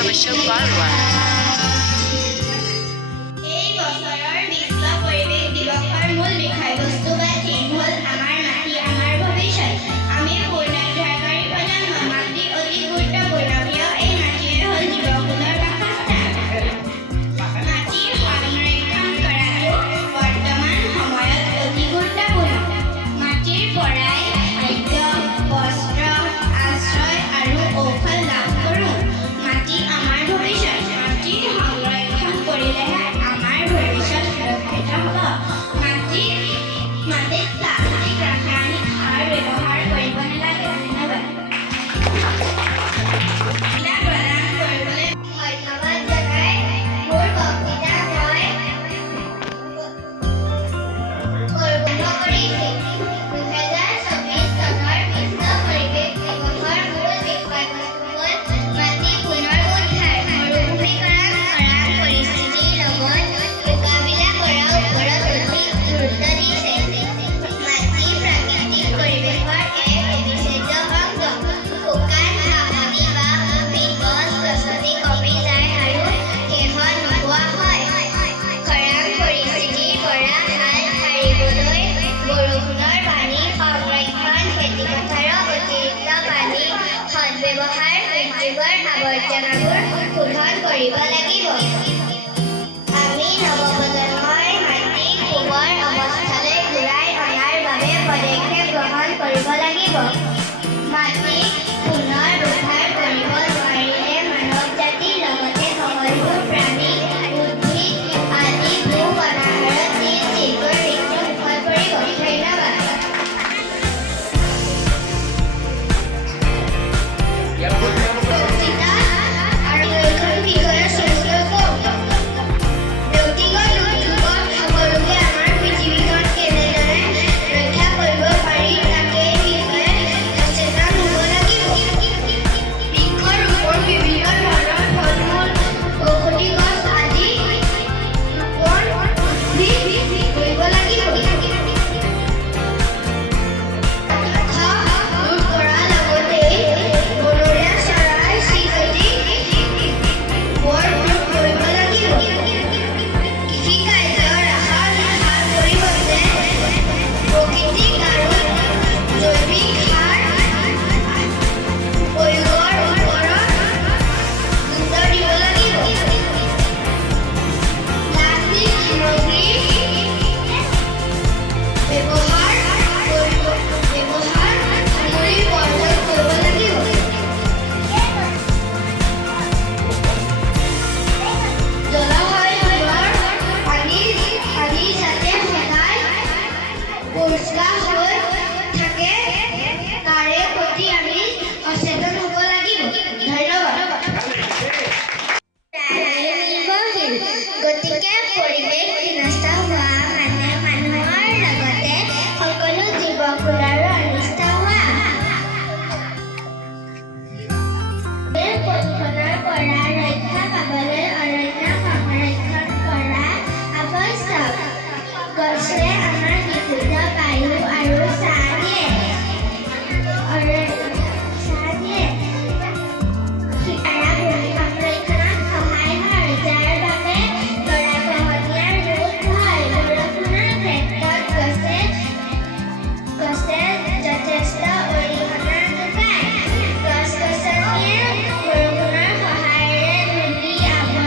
Commercial Barwa. এই বছৰৰ বিশ্ব পৰিৱেশ দিৱসৰ মূল বিষয়বস্তু বা থিম হ'ল আমাৰ মাটি আমাৰ ভৱিষ্যত। আমি পুনৰুদ্ধাৰকাৰী প্ৰজন্ম। মাটি অতি গুৰুত্বপূৰ্ণ, কিয় এই মাটিয়ে হ'ল জীৱকুলৰ বাসস্থান। মাটিৰ সংৰক্ষণ কৰাটো বৰ্তমান সময়ত অতি গুৰুত্বপূৰ্ণ। মাটিৰ পৰাই খাদ্য, বস্ত্ৰ, আশ্ৰয় আৰু ঔষধ লাভ কৰোঁ। মাটি আমাৰ ভৱিষ্যত। মাটি সংৰক্ষণ কৰিলেহে আমাৰ ভৱিষ্যত সুৰক্ষিত হ'ব। মাটিত প্লাষ্টিক, ৰাসায়নিক সাৰ ব্যৱহাৰ কৰিব নালাগে। ধন্যবাদ। ধন্যবাদ জনাই মোৰ বক্তৃতা মই বন্ধ কৰিছোঁ। 2024 চনৰ বিশ্ব পৰিৱেশ দিৱসৰ মূল বিষয়বস্তু হ'ল মাটি পুনৰুদ্ধাৰ, মৰুভূমিকৰণ, খৰাং পৰিস্থিতিৰ লগত মোকাবিলা কৰাৰ ওপৰত অধিক গুৰুত্ব দিছে। মাটি প্ৰাকৃতিক পৰিৱেশৰ এক অবিচ্ছেদ্য অংগ। শুকান ঘাঁহনি বা ভূমি, গছ-গছনি কমি যায় আৰু শেষত নোহোৱা হয়। খৰাং পৰিস্থিতিৰ পৰা হাত সাৰিবলৈ বৰষুণৰ পানী সংৰক্ষণ, খেতিপথাৰৰ অতিৰিক্ত পানী সদ্ব্যৱহাৰ, উদ্যোগৰ আৱৰ্জনাবোৰ শোধন কৰিব লাগিব। আমি নৱপ্ৰজন্মই মাটিক পূৰ্বৰ অৱস্থালৈ ঘূৰাই অনাৰ বাবে পদক্ষেপ গ্ৰহণ কৰিব লাগিব। মাটিক পুনৰ উদ্ধাৰ কৰিব নোৱাৰিলে মানৱ জাতিৰ লগতে সকলোবোৰ প্ৰাণী, উদ্ভিদ আদি ভূ-বনান্তৰত দিন যিকৈ মৃত্যু মুখত পৰিব। ধন্যবাদ। বক্তৃতা আৰু এইখন বিষয়ৰ চমুকৈ কওঁ। ব্যক্তিগত উদ্যোগত সকলোকে আমাৰ পৃথিৱীখন কেনেদৰে ৰক্ষা কৰিব পাৰি তাকেই বিষয়ে সচেতন হ'ব লাগিব। বৃক্ষৰোপণ, বিভিন্ন ধৰণৰ ফল-মূল, ঔষধি গছ আদি ৰোপণ কৰিব লাগিব। ৰোধ কৰাৰ লগতে বনৰীয়া চৰাই চিৰিকটি বৰ ৰোধ কৰিব লাগিব। কৃষিকাৰ্যৰ ৰাসায়নিক সাৰ পৰিৱৰ্তে প্ৰাকৃতিক আৰু জৈৱিক সাৰ প্ৰয়োগৰ ওপৰত গুৰুত্ব দিব লাগিব। প্লাষ্টিক সামগ্ৰী ব্যৱহাৰ সামৰি বৰ্জন কৰিব লাগিব। জলাশয়বোৰৰ পানী যাতে সদায় পৰিষ্কাৰ হৈ থাকে তাৰে প্ৰতি আমি সচেতন হ'ব লাগিব। ধন্যবাদ। নিৰ্ভৰশীল, গতিকে পৰিৱেশ বিনষ্ট হোৱা মানে মানুহৰ লগতে সকলো জীৱকুলৰো অনিষ্ট হোৱা। প্ৰদূষণৰ পৰা ৰক্ষা পাবলৈ অৰণ্য সংৰক্ষণ কৰা আৱশ্যক। গছে আমাক বিশুদ্ধ বায়ু আৰু ছাঁ দিয়ে। শিপাৰা ভূমি সংৰক্ষণত সহায় হয়, যাৰ বাবে গৰাখহনীয়া ৰোধ হয়। বৰষুণৰ ক্ষেত্ৰত গছে যথেষ্ট অৰিহণা যোগায়। গছ-গছনিয়ে বৰষুণৰ সহায়েৰে ধূলি, আৱৰ্জনা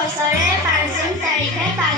বছৰে 5 জুন তাৰিখে পালন